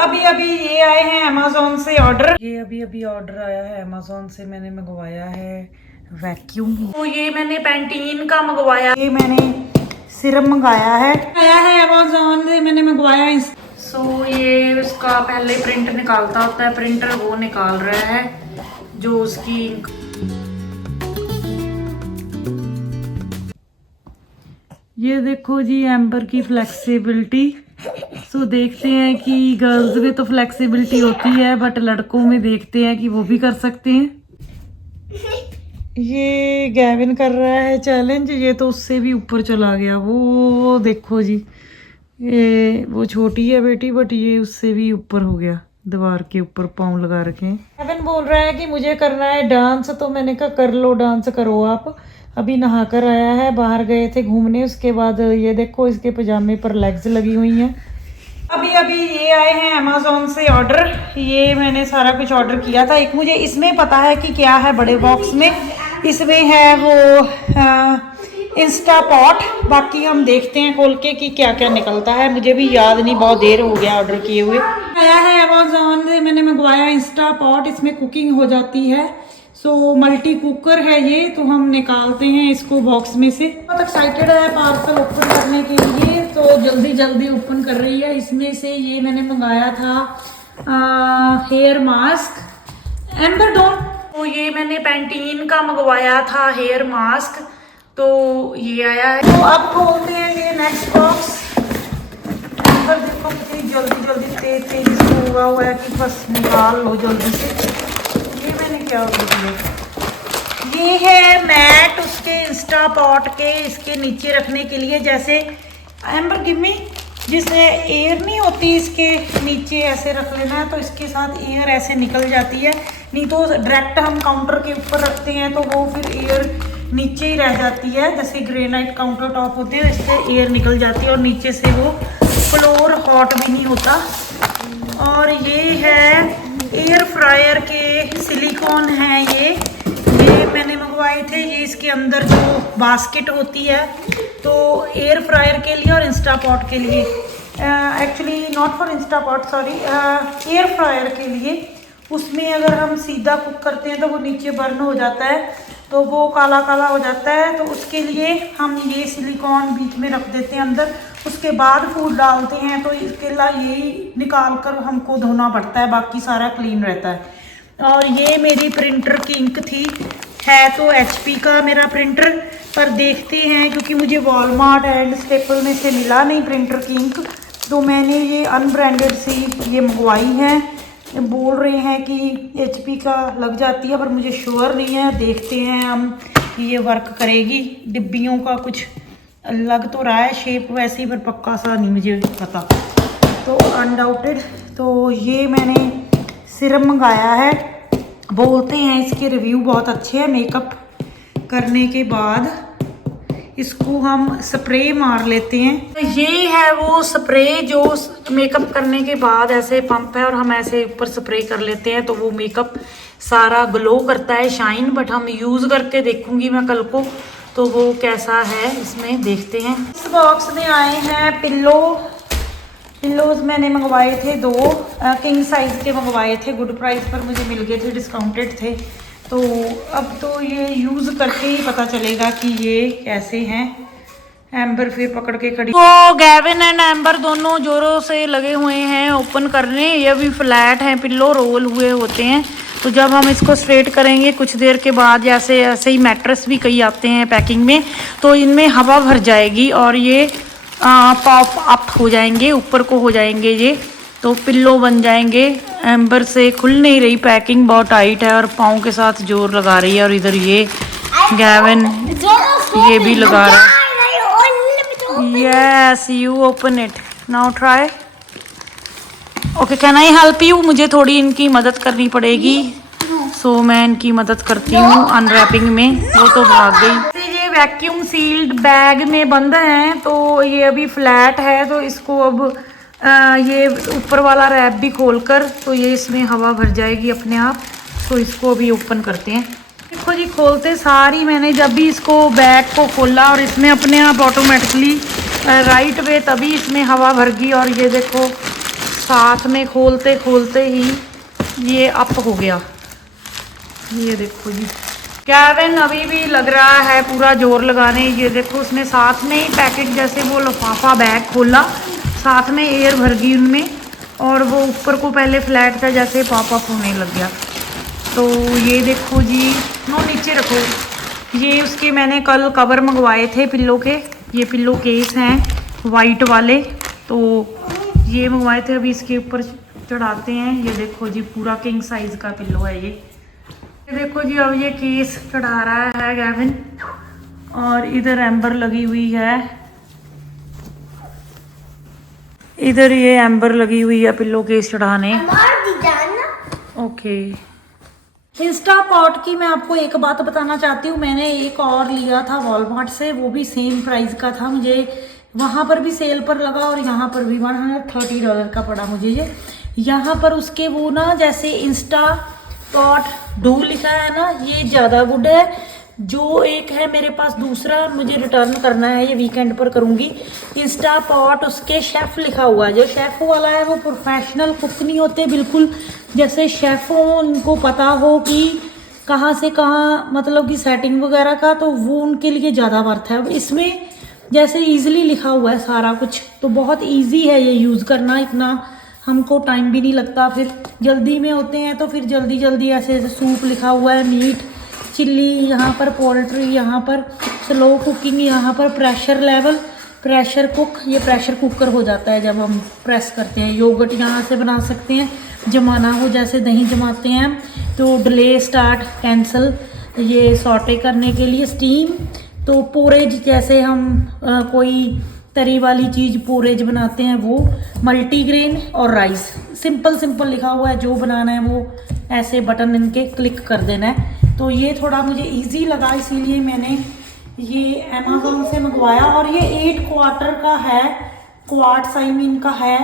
अभी अभी ये आए हैं अमेज़ोन से ऑर्डर। ये अभी ऑर्डर आया है अमेज़ोन से। मैंने मंगवाया है वैक्यूम। तो ये मैंने पैंटीन का मंगवाया। ये मैंने सिरम मंगाया है। आया है अमेज़ोन से, मैंने मंगवाया इस। ये उसका पहले प्रिंट निकालता होता है, प्रिंटर वो निकाल रहा है जो उसकी। ये देखो जी एम्बर की फ्लेक्सिबिलिटी। देखते हैं कि गर्ल्स में तो फ्लेक्सिबिलिटी होती है, बट लड़कों में देखते हैं कि वो भी कर सकते हैं। ये गैविन कर रहा है चैलेंज। ये तो उससे भी ऊपर चला गया। वो देखो जी, ये वो छोटी है बेटी, बट ये उससे भी ऊपर हो गया। दीवार के ऊपर पाँव लगा रखे हैं। गैविन बोल रहा है कि मुझे करना है डांस, तो मैंने कहा कर लो डांस, करो आप। अभी नहा कर आया है, बाहर गए थे घूमने। उसके बाद ये देखो इसके पजामे पर लेग्स लगी हुई हैं। अभी ये आए हैं अमेज़ोन से ऑर्डर। ये मैंने सारा कुछ ऑर्डर किया था। एक मुझे इसमें पता है कि क्या है बड़े बॉक्स में। इसमें है वो इंस्टा पॉट। बाकी हम देखते हैं खोल के कि क्या क्या निकलता है। मुझे भी याद नहीं, बहुत देर हो गया ऑर्डर किए हुए। आया है अमेज़ोन से, मैंने मंगवाया इंस्टा पॉट। इसमें कुकिंग हो जाती है। मल्टी कुकर है ये। तो हम निकालते हैं इसको बॉक्स में से। बहुत एक्साइटेड है पार्सल ओपन करने के लिए, तो जल्दी जल्दी ओपन कर रही है। इसमें से ये मैंने मंगाया था हेयर मास्क एम्बर डॉन। तो ये मैंने पैंटीन का मंगवाया था हेयर मास्क। तो ये आया है। तो अब खोलते हैं ये नेक्स्ट बॉक्स। एम्बर देखो कितनी जल्दी जल्दी तेजी से हुआ हुआ है कि बस निकाल लो जल्दी से। क्या ये है मैट उसके इंस्टा पॉट के, इसके नीचे रखने के लिए। जैसे एम्बर गिव मी, जिससे एयर नहीं होती इसके नीचे ऐसे रख लेना है, तो इसके साथ एयर ऐसे निकल जाती है। नहीं तो डायरेक्ट हम काउंटर के ऊपर रखते हैं तो वो फिर एयर नीचे ही रह जाती है। जैसे ग्रेनाइट काउंटर टॉप होते हैं, इससे एयर निकल जाती है और नीचे से वो फ्लोर हॉट भी नहीं होता। और ये है एयर फ्रायर के सिलिकॉन है ये मैंने मंगवाए थे। ये इसके अंदर जो बास्केट होती है, तो एयर फ्रायर के लिए और इंस्टा पॉट के लिए, actually not for Insta pot, sorry, air fryer के लिए। उसमें अगर हम सीधा कुक करते हैं तो वो नीचे बर्न हो जाता है, तो वो काला काला हो जाता है। तो उसके लिए हम ये सिलिकॉन बीच में रख देते हैं अंदर। उसके बाद फूड डालते हैं तो इसके लिए यही निकाल कर हमको धोना पड़ता है, बाकी सारा क्लीन रहता है। और ये मेरी प्रिंटर की इंक थी। है तो एचपी का मेरा प्रिंटर, पर देखते हैं क्योंकि मुझे वॉलमार्ट एंड स्टेपल में से मिला नहीं प्रिंटर की इंक, तो मैंने ये अनब्रांडेड सी ये मंगवाई है। बोल रहे हैं कि एचपी का लग जाती है, पर मुझे श्योर नहीं है। देखते हैं हम कि ये वर्क करेगी। डिब्बियों का कुछ लग तो रहा है शेप वैसे ही, पर पक्का सा नहीं मुझे पता। तो अनडाउटेड। तो ये मैंने सिरम मंगाया है। बोलते हैं इसके रिव्यू बहुत अच्छे हैं। मेकअप करने के बाद इसको हम स्प्रे मार लेते हैं। ये है वो स्प्रे जो मेकअप करने के बाद ऐसे पंप है और हम ऐसे ऊपर स्प्रे कर लेते हैं, तो वो मेकअप सारा ग्लो करता है, शाइन। बट हम यूज़ करके देखूंगी मैं कल को, तो वो कैसा है इसमें देखते हैं। इस बॉक्स में आए हैं पिल्लोज मैंने मंगवाए थे 2 किंग साइज़ के मंगवाए थे। गुड प्राइस पर मुझे मिल गए थे, डिस्काउंटेड थे। तो अब तो ये यूज़ करके ही पता चलेगा कि ये कैसे हैं। एम्बर फिर पकड़ के खड़ी। तो गैविन एंड एम्बर दोनों जोरों से लगे हुए हैं ओपन करने। ये भी फ्लैट हैं, पिल्लो रोल हुए होते हैं। तो जब हम इसको स्ट्रेट करेंगे कुछ देर के बाद, जैसे ऐसे ही मैट्रेस भी कई आते हैं पैकिंग में, तो इनमें हवा भर जाएगी और ये पॉप अप हो जाएंगे, ऊपर को हो जाएंगे ये, तो पिल्लो बन जाएंगे। एम्बर से खुल नहीं रही, पैकिंग बहुत टाइट है और पाँव के साथ जोर लगा रही है। और इधर ये गैविन ये भी लगा रहा है। Yes, you open it now, try. Okay, can I help you? मुझे थोड़ी इनकी मदद करनी पड़ेगी। मैं इनकी मदद करती हूँ अनरैपिंग में। वो तो भाग गई। ये वैक्यूम सील्ड बैग में बंद हैं, तो ये अभी फ्लैट है। तो इसको अब ये ऊपर वाला रैप भी खोलकर, तो ये इसमें हवा भर जाएगी अपने आप। तो इसको अभी ओपन करते हैं। देखो जी, खोलते सारी मैंने जब भी इसको बैग को खोला और इसमें अपने आप ऑटोमेटिकली राइट वे, तभी इसमें हवा भर गई। और ये देखो साथ में खोलते खोलते ही ये अप हो गया। ये देखो जी, केविन अभी भी लग रहा है पूरा जोर लगाने। ये देखो उसने साथ में ही पैकेट जैसे वो लिफाफा बैग खोला, साथ में एयर भर गई उनमें, और वो ऊपर को पहले फ्लैट था जैसे पॉप अप होने लग गया। तो ये देखो जी, नो नीचे रखो। ये उसके मैंने कल कवर मंगवाए थे पिल्लो के, ये पिल्लो केस हैं वाइट वाले, तो ये मंगवाए थे, अभी इसके ऊपर चढ़ाते हैं। ये देखो जी, पूरा किंग साइज का पिल्लो है ये देखो जी। अब ये केस चढ़ा रहा है गैविन, और इधर एम्बर लगी हुई है, इधर ये एम्बर लगी हुई है पिल्लो केस चढ़ाने। ओके, इंस्टा पॉट की मैं आपको एक बात बताना चाहती हूँ। मैंने एक और लिया था वॉलमार्ट से, वो भी सेम प्राइस का था, मुझे वहाँ पर भी सेल पर लगा और यहाँ पर भी $130 का पड़ा मुझे ये। यहाँ पर उसके वो ना जैसे इंस्टा पॉट डू लिखा है ना, ये ज़्यादा गुड है। जो एक है मेरे पास दूसरा, मुझे रिटर्न करना है, ये वीकेंड पर करूँगी। इंस्टा पॉट उसके शेफ़ लिखा हुआ है, जो शेफ़ वाला है वो प्रोफेशनल कुक नहीं होते बिल्कुल, जैसे शेफ़ हो उनको पता हो कि कहाँ से कहाँ मतलब कि सेटिंग वगैरह का, तो वो उनके लिए ज़्यादा वर्थ है। अब इसमें जैसे ईजिली लिखा हुआ है सारा कुछ, तो बहुत ईजी है ये यूज़ करना, इतना हमको टाइम भी नहीं लगता। फिर जल्दी में होते हैं तो फिर जल्दी जल्दी ऐसे ऐसे सूप लिखा हुआ है, मीट, चिल्ली, यहाँ पर पोल्ट्री, यहाँ पर स्लो कुकिंग, यहाँ पर प्रेशर लेवल, प्रेशर कुक, ये प्रेशर कुकर हो जाता है जब हम प्रेस करते हैं। योगर्ट यहाँ से बना सकते हैं, जमाना हो जैसे दही जमाते हैं, तो डिले स्टार्ट कैंसिल, ये सॉटे करने के लिए स्टीम, तो पोरेज जैसे हम कोई तरी वाली चीज़ पोरेज बनाते हैं वो, मल्टीग्रेन और राइस, सिंपल सिंपल लिखा हुआ है। जो बनाना है वो ऐसे बटन इनके क्लिक कर देना है। तो ये थोड़ा मुझे इजी लगा, इसीलिए मैंने ये अमेज़ॉन से मंगवाया। और ये 8 क्वार्टर का है, क्वार्ट्स आई मीन का है,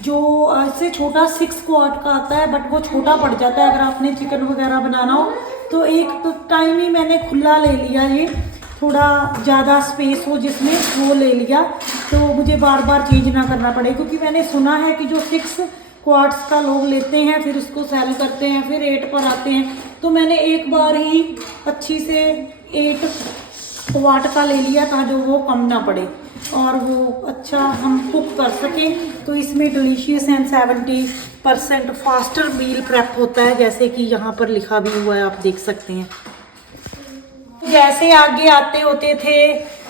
जो इससे छोटा 6 क्वार्ट का आता है, बट वो छोटा पड़ जाता है अगर आपने चिकन वगैरह बनाना हो। तो एक टाइम ही मैंने खुला ले लिया, ये थोड़ा ज़्यादा स्पेस हो जिसमें, वो ले लिया, तो मुझे बार बार चेंज ना करना पड़े। क्योंकि मैंने सुना है कि जो 6 क्वार्ट्स का लोग लेते हैं फिर उसको सेल करते हैं, फिर 8 पर आते हैं। तो मैंने एक बार ही अच्छी से 8 क्वार्ट का ले लिया था, जो वो कम ना पड़े और वो अच्छा हम कुक कर सकें। तो इसमें delicious and 70% faster meal prep होता है, जैसे कि यहाँ पर लिखा भी हुआ है, आप देख सकते हैं। जैसे आगे आते होते थे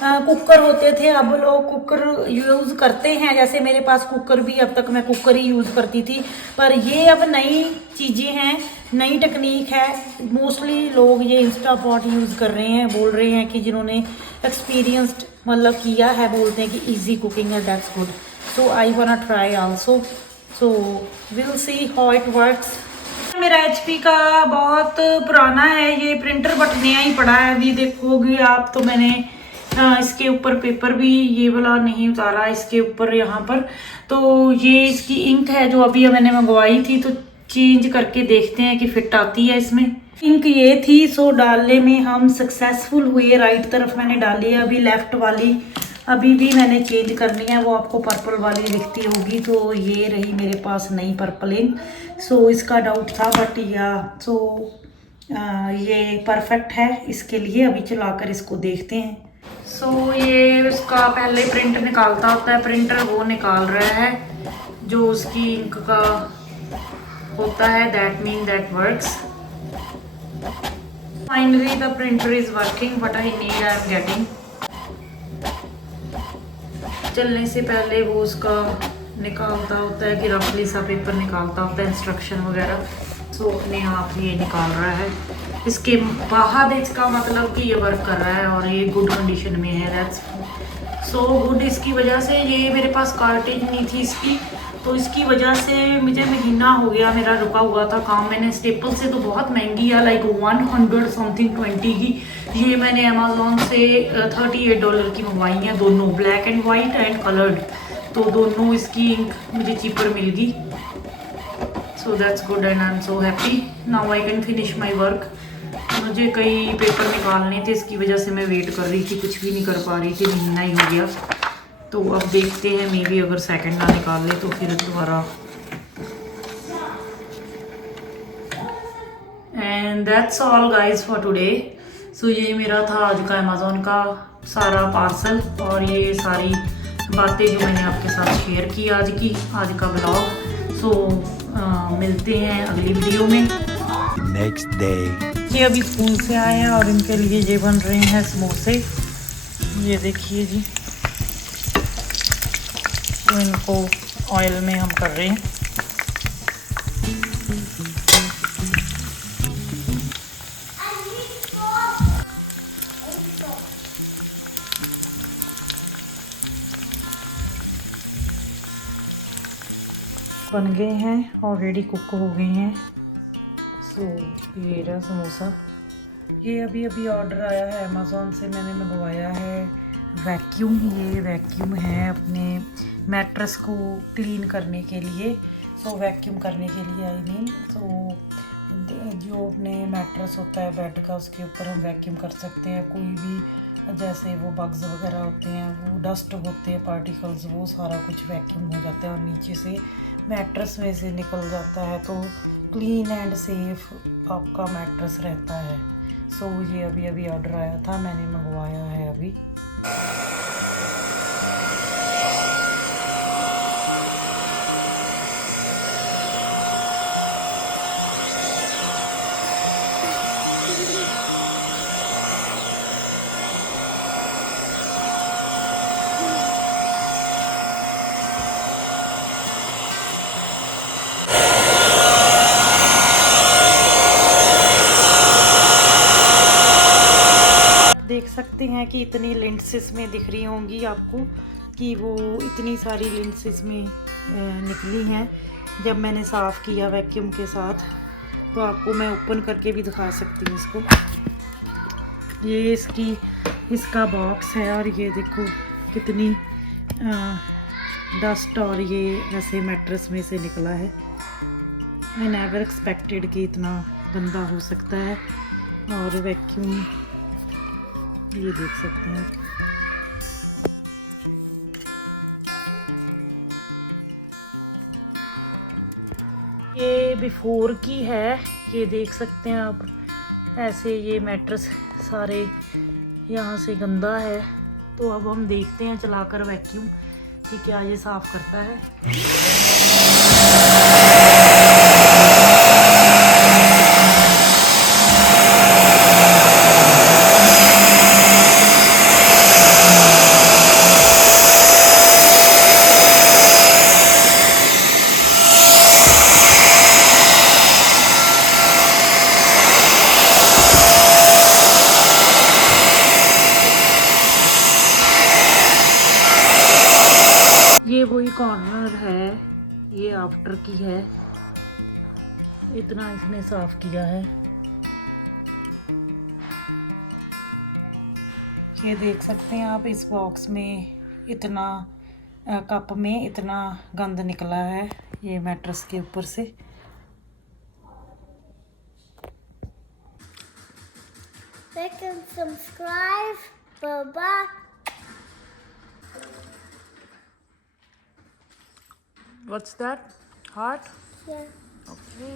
कुकर होते थे, अब लोग कुकर यूज़ करते हैं। जैसे मेरे पास कुकर भी, अब तक मैं कुकर ही यूज़ करती थी, पर ये अब नई चीज़ें हैं, नई टेक्निक है। मोस्टली लोग ये इंस्टा पॉट यूज़ कर रहे हैं, बोल रहे हैं कि जिन्होंने एक्सपीरियंस्ड मतलब किया है, बोलते हैं कि इजी कुकिंग है, that's good. So I want to try also, so will see how it works. मेरा HP का बहुत पुराना है, ये प्रिंटर बट नया ही पड़ा है। अभी देखोगे आप तो मैंने इसके ऊपर पेपर भी ये वाला नहीं उतारा, इसके ऊपर यहाँ पर। तो ये इसकी इंक है जो अभी मैंने मंगवाई थी, तो चेंज करके देखते हैं कि फिट आती है इसमें। इंक ये थी, सो डालने में हम सक्सेसफुल हुए। राइट तरफ मैंने डाली है, अभी लेफ्ट वाली अभी भी मैंने चेंज करनी है, वो आपको पर्पल वाली दिखती होगी। तो ये रही मेरे पास नई पर्पल इंक। सो इसका डाउट था, बट या सो ये परफेक्ट है इसके लिए। अभी चलाकर इसको देखते हैं। सो ये उसका पहले प्रिंट निकालता होता है, प्रिंटर वो निकाल रहा है जो उसकी इंक का होता है, that mean that works. Finally the printer is working, but I need I am getting. चलने से पहले वो उसका निकालता होता है कि रफली सा पेपर निकालता होता है, इंस्ट्रक्शन वगैरह। सो अपने आप ये निकाल रहा है। इसके बाहर इसका मतलब कि ये वर्क कर रहा है और ये गुड कंडीशन में है, दैट्स सो गुड। इसकी वजह से ये मेरे पास कार्टेज नहीं थी इसकी, तो इसकी वजह से मुझे महीना हो गया मेरा रुका हुआ था काम। मैंने स्टेपल से तो बहुत महंगी है, लाइक 100 समथिंग 20 की। ये मैंने अमेज़ॉन से $38 की मंगवाई है, दोनों black and white and coloured. तो दोनों इसकी इंक मुझे चीपर मिल गई। So that's good and I am so happy. Now I can finish my work. मुझे कई पेपर निकालने थे, इसकी वजह से मैं वेट कर रही थी, कुछ भी नहीं कर पा रही थी, महीना ही हो गया। तो अब देखते हैं, मे बी अगर सेकंड ना निकाल ले तो फिर दोबारा and that's all guys for today. So ये मेरा था आज का अमेज़ोन का सारा पार्सल और ये सारी बातें जो मैंने आपके साथ शेयर की आज का ब्लॉग। सो मिलते हैं अगली वीडियो में। नेक्स्ट डे ये अभी स्कूल से आए हैं और इनके लिए ये बन रहे हैं समोसे। ये देखिए जी, तो इनको ऑयल में हम कर रहे हैं। बन गए हैं, ऑलरेडी कुक हो गए हैं। सो ये रहा समोसा। ये अभी अभी ऑर्डर आया है अमेज़ोन से, मैंने मंगवाया है वैक्यूम। ये वैक्यूम है अपने मैट्रेस को क्लीन करने के लिए। सो वैक्यूम करने के लिए आई मीन, सो जो अपने मैट्रेस होता है बेड का, उसके ऊपर हम वैक्यूम कर सकते हैं। कोई भी जैसे वो बग्स वगैरह होते हैं, वो डस्ट होते हैं, पार्टिकल्स, वो सारा कुछ वैक्यूम हो जाता है और नीचे से मैट्रेस में से निकल जाता है, तो क्लीन एंड सेफ आपका मैट्रेस रहता है। सो ये अभी अभी ऑर्डर आया था, मैंने मंगवाया है अभी। देख सकते हैं कि इतनी लिंट्स इसमें दिख रही होंगी आपको, कि वो इतनी सारी लिंट्स इसमें निकली हैं जब मैंने साफ़ किया वैक्यूम के साथ। तो आपको मैं ओपन करके भी दिखा सकती हूँ इसको। ये इसका बॉक्स है और ये देखो कितनी डस्ट और ये ऐसे मैट्रेस में से निकला है। आई नेवर एक्सपेक्टेड कि इतना गंदा हो सकता है। और वैक्यूम ये देख सकते हैं। ये बिफोर की है, ये देख सकते हैं आप। ऐसे ये मैट्रेस सारे यहाँ से गंदा है। तो अब हम देखते हैं चलाकर वैक्यूम कि क्या ये साफ़ करता है। ये वही कॉर्नर है, ये आफ्टर की है। इतना इसने साफ किया है। ये देख सकते हैं आप, इस बॉक्स में इतना कप में इतना गंद निकला है ये मैट्रेस के ऊपर से। Like and subscribe. Bye-bye. What's that? Heart? Yeah. Okay.